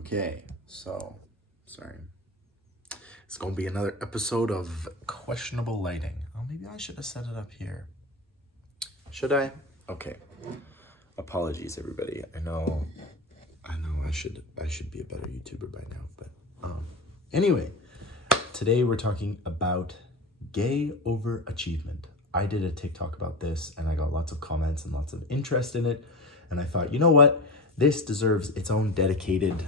Okay, so, sorry. It's going to be another episode of questionable lighting. Oh, maybe I should have set it up here. Should I? Okay. Apologies, everybody. I know I should be a better YouTuber by now, but anyway, today we're talking about gay overachievement. I did a TikTok about this and I got lots of comments and lots of interest in it. And I thought, you know what? This deserves its own dedicated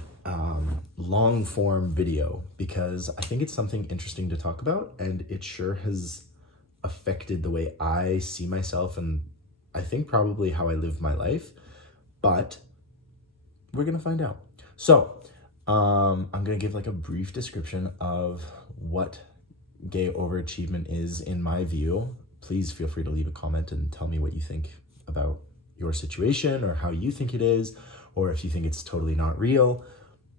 long form video because I think it's something interesting to talk about, and it sure has affected the way I see myself and I think probably how I live my life, but we're gonna find out. So I'm gonna give like a brief description of what gay overachievement is in my view. Please feel free to leave a comment and tell me what you think about your situation or how you think it is, or if you think it's totally not real.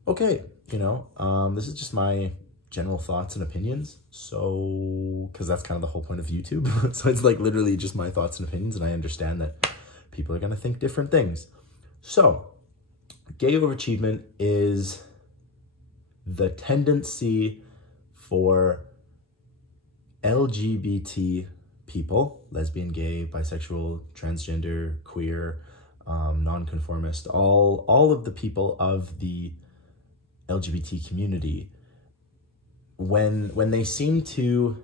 Okay, you know, this is just my general thoughts and opinions. So, because that's kind of the whole point of YouTube. So it's like literally just my thoughts and opinions, and I understand that people are going to think different things. So, gay overachievement is the tendency for LGBT people, lesbian, gay, bisexual, transgender, queer, nonconformist, all of the people of the LGBT community, when they seem to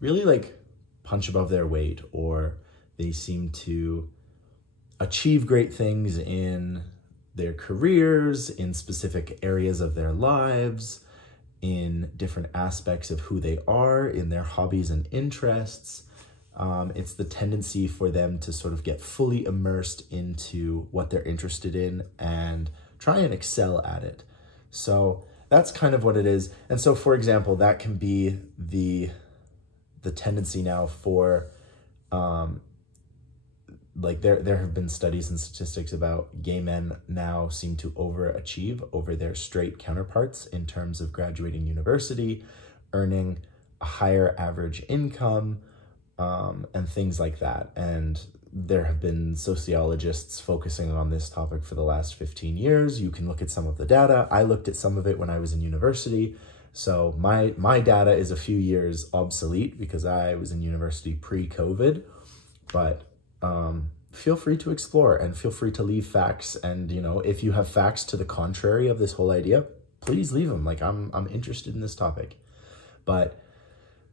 really like punch above their weight, or they seem to achieve great things in their careers, in specific areas of their lives, in different aspects of who they are, in their hobbies and interests. It's the tendency for them to sort of get fully immersed into what they're interested in and try and excel at it. So that's kind of what it is. And so, for example, that can be the tendency now for, like there have been studies and statistics about gay men now seem to overachieve over their straight counterparts in terms of graduating university, earning a higher average income, and things like that. And there have been sociologists focusing on this topic for the last 15 years. You can look at some of the data. I looked at some of it when I was in university. So my data is a few years obsolete because I was in university pre-COVID, but feel free to explore and feel free to leave facts. And, you know, if you have facts to the contrary of this whole idea, please leave them. Like I'm interested in this topic. But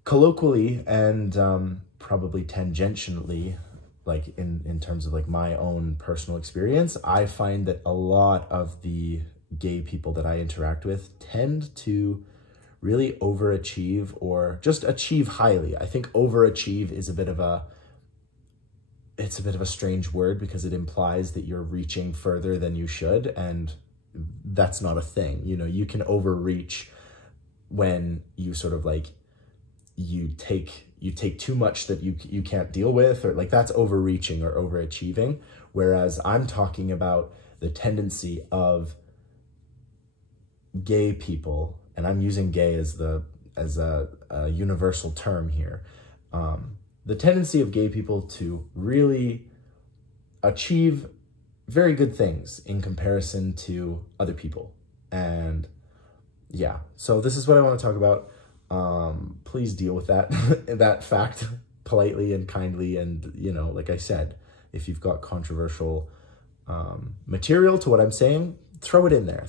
colloquially and probably tangentially, like in terms of like my own personal experience, I find that a lot of the gay people that I interact with tend to really overachieve or just achieve highly. I think overachieve is a bit of a strange word because it implies that you're reaching further than you should, and that's not a thing. You know, you can overreach when you sort of like you take too much that you can't deal with, or like that's overreaching or overachieving. Whereas I'm talking about the tendency of gay people, and I'm using gay as a universal term here. The tendency of gay people to really achieve very good things in comparison to other people. And yeah, so this is what I want to talk about. Please deal with that, that fact politely and kindly. And, you know, like I said, if you've got controversial, material to what I'm saying, throw it in there.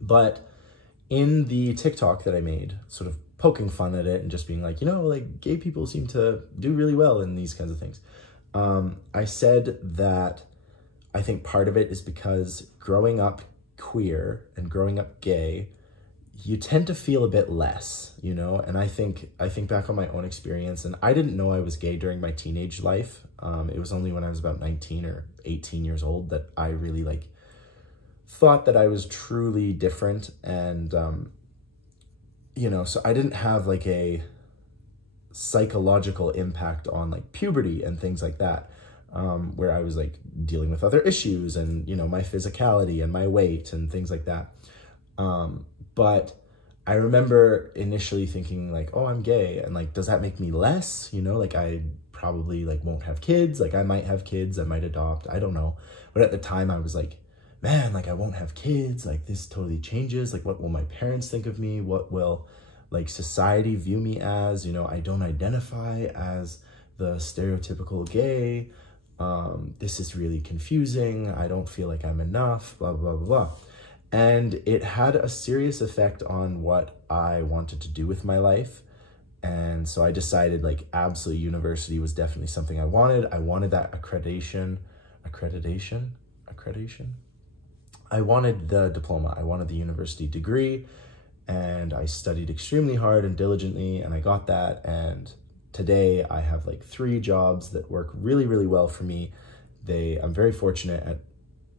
But in the TikTok that I made, sort of poking fun at it and just being like, you know, like gay people seem to do really well in these kinds of things. I said that I think part of it is because growing up queer and growing up gay, you tend to feel a bit less, you know? And I think back on my own experience, and I didn't know I was gay during my teenage life. It was only when I was about 19 or 18 years old that I really like thought that I was truly different. And, you know, so I didn't have like a psychological impact on like puberty and things like that, where I was like dealing with other issues and, you know, my physicality and my weight and things like that. But I remember initially thinking like, oh, I'm gay. And like, does that make me less? You know, like I probably like won't have kids. Like I might have kids, I might adopt, I don't know. But at the time I was like man, like I won't have kids, like this totally changes. Like what will my parents think of me? What will like society view me as? You know, I don't identify as the stereotypical gay. This is really confusing. I don't feel like I'm enough, blah, blah, blah, blah. And it had a serious effect on what I wanted to do with my life. And so I decided like absolute university was definitely something I wanted. I wanted that accreditation. I wanted the diploma. I wanted the university degree, and I studied extremely hard and diligently, and I got that. And today I have like 3 jobs that work really, really well for me. I'm very fortunate at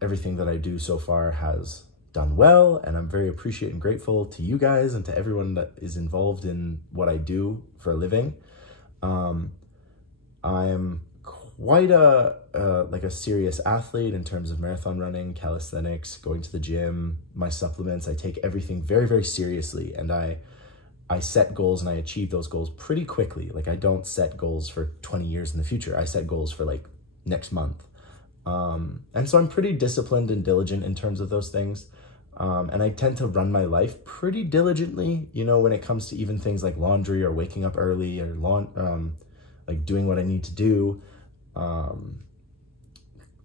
everything that I do so far has done well, and I'm very appreciative and grateful to you guys and to everyone that is involved in what I do for a living. I'm quite a serious athlete in terms of marathon running, calisthenics, going to the gym, my supplements. I take everything very, very seriously, and I set goals and I achieve those goals pretty quickly. Like I don't set goals for 20 years in the future. I set goals for like next month. And so I'm pretty disciplined and diligent in terms of those things. And I tend to run my life pretty diligently, you know, when it comes to even things like laundry or waking up early or like doing what I need to do,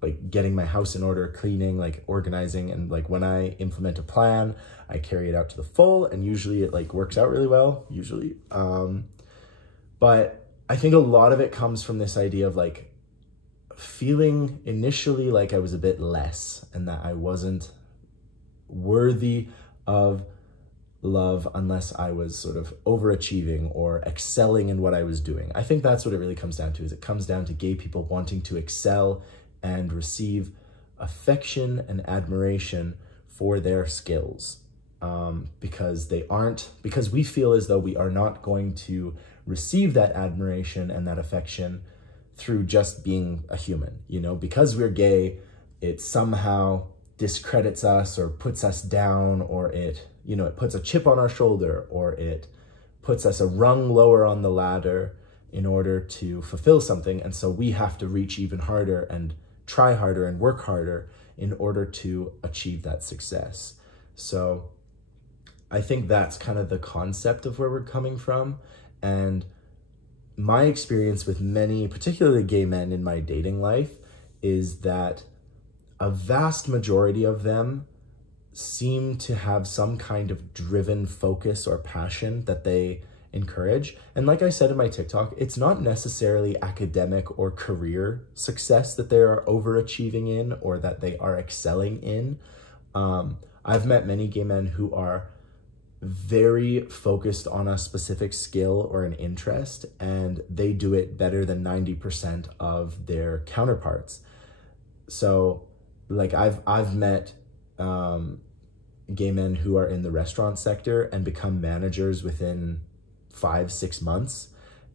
like getting my house in order, cleaning, like organizing. And like when I implement a plan, I carry it out to the full, and usually it like works out really well, usually. But I think a lot of it comes from this idea of like feeling initially like I was a bit less and that I wasn't worthy of love unless I was sort of overachieving or excelling in what I was doing. I think that's what it really comes down to, is it comes down to gay people wanting to excel and receive affection and admiration for their skills, because we feel as though we are not going to receive that admiration and that affection through just being a human, you know, because we're gay, it somehow discredits us or puts us down, or it puts a chip on our shoulder, or it puts us a rung lower on the ladder in order to fulfill something. And so we have to reach even harder and try harder and work harder in order to achieve that success. So I think that's kind of the concept of where we're coming from. And my experience with many, particularly gay men in my dating life, is that a vast majority of them seem to have some kind of driven focus or passion that they encourage. And like I said in my TikTok, it's not necessarily academic or career success that they are overachieving in or that they are excelling in. I've met many gay men who are very focused on a specific skill or an interest, and they do it better than 90% of their counterparts. So like I've met gay men who are in the restaurant sector and become managers within 5-6 months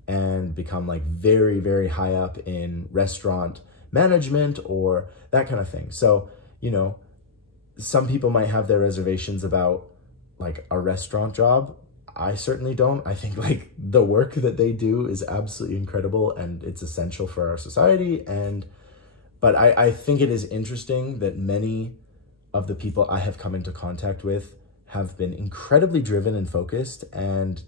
and become like very, very high up in restaurant management or that kind of thing. So, you know, some people might have their reservations about like a restaurant job. I certainly don't. I think like the work that they do is absolutely incredible and it's essential for our society. But I think it is interesting that many of the people I have come into contact with have been incredibly driven and focused. And,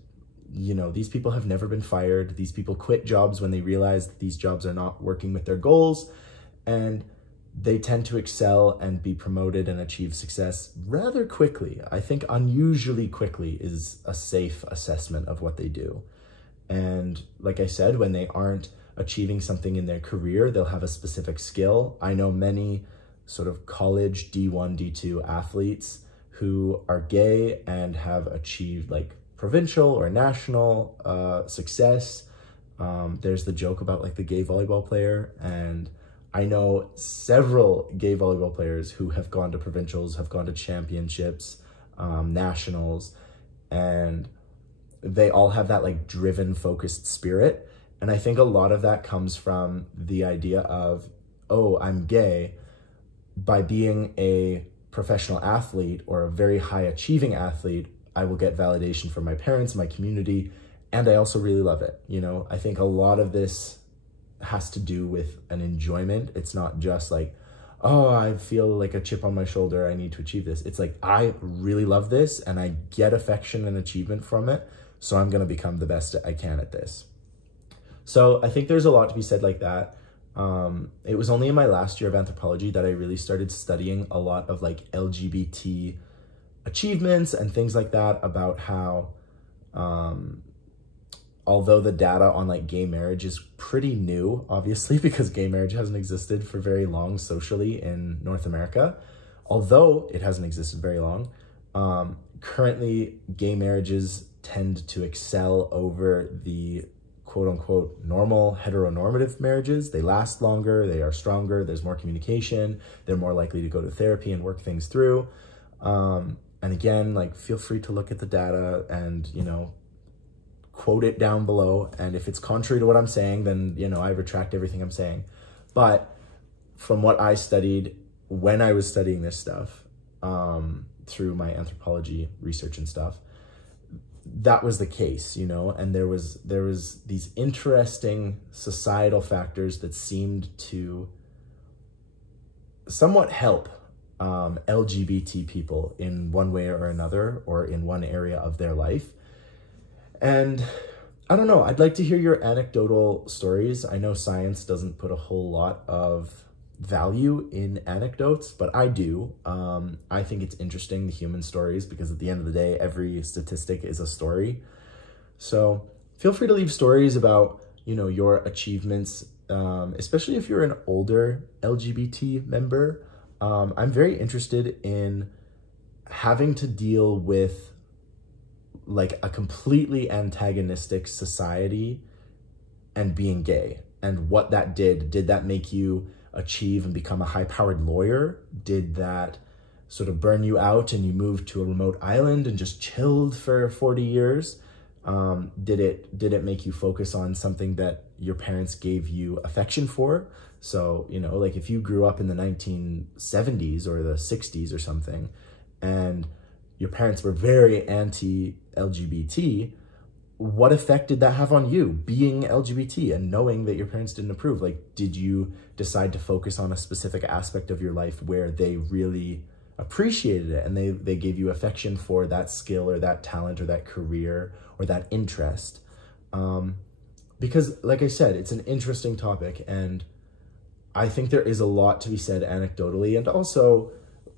you know, these people have never been fired. These people quit jobs when they realize that these jobs are not working with their goals. And they tend to excel and be promoted and achieve success rather quickly. I think unusually quickly is a safe assessment of what they do. And like I said, when they aren't achieving something in their career, they'll have a specific skill. I know many sort of college D1, D2 athletes who are gay and have achieved like provincial or national success. There's the joke about like the gay volleyball player, and I know several gay volleyball players who have gone to provincials, have gone to championships, nationals, and they all have that like driven, focused spirit. And I think a lot of that comes from the idea of, oh, I'm gay. By being a professional athlete or a very high achieving athlete, I will get validation from my parents, my community, and I also really love it. You know, I think a lot of this has to do with an enjoyment. It's not just like, oh, I feel like a chip on my shoulder, I need to achieve this. It's like, I really love this and I get affection and achievement from it, so I'm gonna become the best I can at this. So I think there's a lot to be said like that. It was only in my last year of anthropology that I really started studying a lot of like LGBT achievements and things like that, about how, although the data on like gay marriage is pretty new, obviously, because gay marriage hasn't existed for very long socially in North America, although it hasn't existed very long, currently gay marriages tend to excel over the quote unquote normal heteronormative marriages. They last longer, they are stronger, there's more communication, they're more likely to go to therapy and work things through. And again, like, feel free to look at the data and, you know, quote it down below. And if it's contrary to what I'm saying, then, you know, I retract everything I'm saying. But from what I studied when I was studying this stuff, through my anthropology research and stuff, that was the case, you know, and there was these interesting societal factors that seemed to somewhat help LGBT people in one way or another, or in one area of their life. And I don't know, I'd like to hear your anecdotal stories. I know science doesn't put a whole lot of value in anecdotes, but I do. I think it's interesting, the human stories, because at the end of the day, every statistic is a story. So feel free to leave stories about, you know, your achievements, especially if you're an older LGBT member. I'm very interested in having to deal with like a completely antagonistic society and being gay, and what that did. Did that make you achieve and become a high-powered lawyer? Did that sort of burn you out and you moved to a remote island and just chilled for 40 years? Did it make you focus on something that your parents gave you affection for? So, you know, like if you grew up in the 1970s or the 60s or something, and your parents were very anti-LGBT, what effect did that have on you, being LGBT and knowing that your parents didn't approve? Like, did you decide to focus on a specific aspect of your life where they really appreciated it and they gave you affection for that skill or that talent or that career or that interest? Because like I said, it's an interesting topic, and I think there is a lot to be said anecdotally and also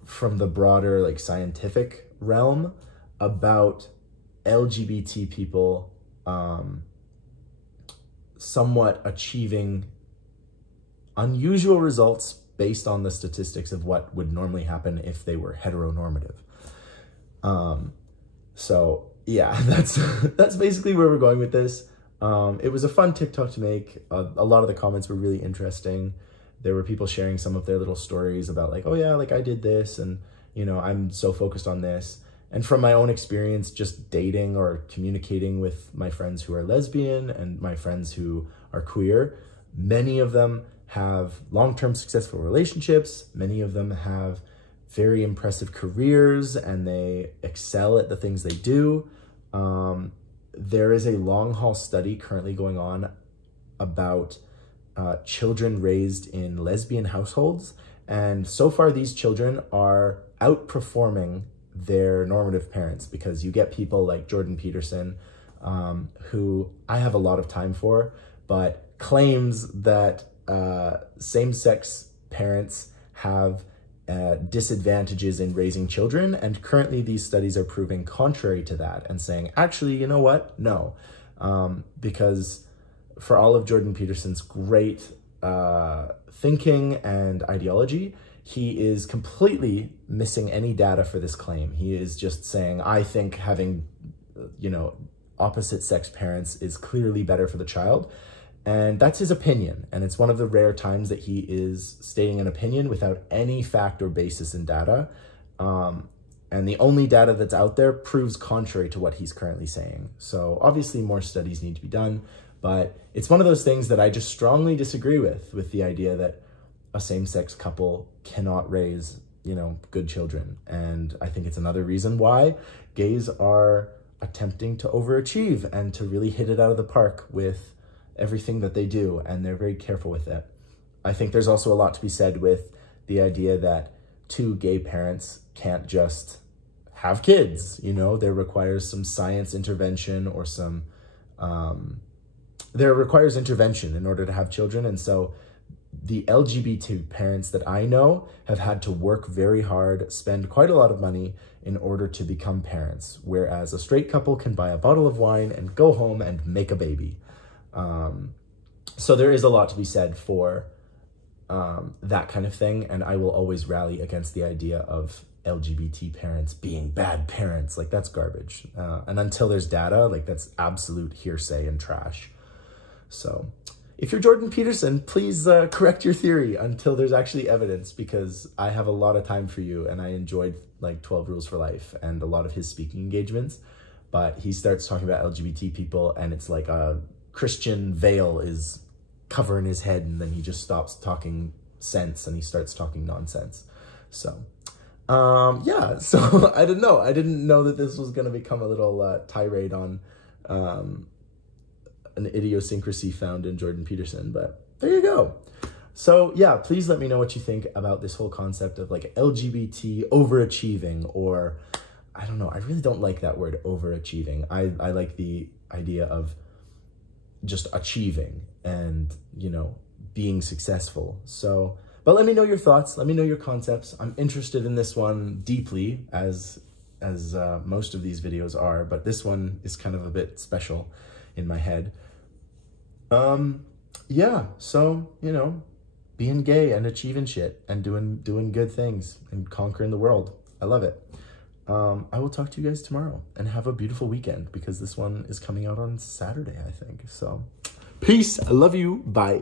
from the broader like scientific realm about LGBT people somewhat achieving unusual results based on the statistics of what would normally happen if they were heteronormative. So yeah, that's basically where we're going with this. It was a fun TikTok to make. A lot of the comments were really interesting. There were people sharing some of their little stories about like, oh yeah, like I did this, and you know, I'm so focused on this. And from my own experience, just dating or communicating with my friends who are lesbian and my friends who are queer, many of them have long-term successful relationships. Many of them have very impressive careers and they excel at the things they do. There is a long-haul study currently going on about children raised in lesbian households. And so far, these children are outperforming their normative parents, because you get people like Jordan Peterson, who I have a lot of time for, but claims that same-sex parents have disadvantages in raising children. And currently these studies are proving contrary to that and saying, actually, you know what? No, because for all of Jordan Peterson's great thinking and ideology, he is completely missing any data for this claim. He is just saying, I think having, you know, opposite sex parents is clearly better for the child. And that's his opinion. And it's one of the rare times that he is stating an opinion without any fact or basis in data. And the only data that's out there proves contrary to what he's currently saying. So obviously more studies need to be done, but it's one of those things that I just strongly disagree with the idea that a same-sex couple cannot raise, you know, good children. And I think it's another reason why gays are attempting to overachieve and to really hit it out of the park with everything that they do, and they're very careful with it. I think there's also a lot to be said with the idea that two gay parents can't just have kids, you know, there requires some science intervention or some, there requires intervention in order to have children. And so the LGBT parents that I know have had to work very hard, spend quite a lot of money in order to become parents, whereas a straight couple can buy a bottle of wine and go home and make a baby. So there is a lot to be said for that kind of thing, and I will always rally against the idea of LGBT parents being bad parents. Like, that's garbage. And until there's data, like, that's absolute hearsay and trash. So if you're Jordan Peterson, please correct your theory until there's actually evidence, because I have a lot of time for you and I enjoyed like 12 Rules for Life and a lot of his speaking engagements. But he starts talking about LGBT people and it's like a Christian veil is covering his head, and then he just stops talking sense and he starts talking nonsense. So yeah, so I didn't know that this was going to become a little tirade on an idiosyncrasy found in Jordan Peterson, but there you go. So yeah, please let me know what you think about this whole concept of like LGBT overachieving, or I don't know, I really don't like that word overachieving. I like the idea of just achieving and, you know, being successful. So, but let me know your thoughts. Let me know your concepts. I'm interested in this one deeply, as most of these videos are, but this one is kind of a bit special in my head. Yeah, so, you know, being gay and achieving shit and doing good things and conquering the world. I love it. I will talk to you guys tomorrow, and have a beautiful weekend, because this one is coming out on Saturday, I think. So peace. I love you. Bye.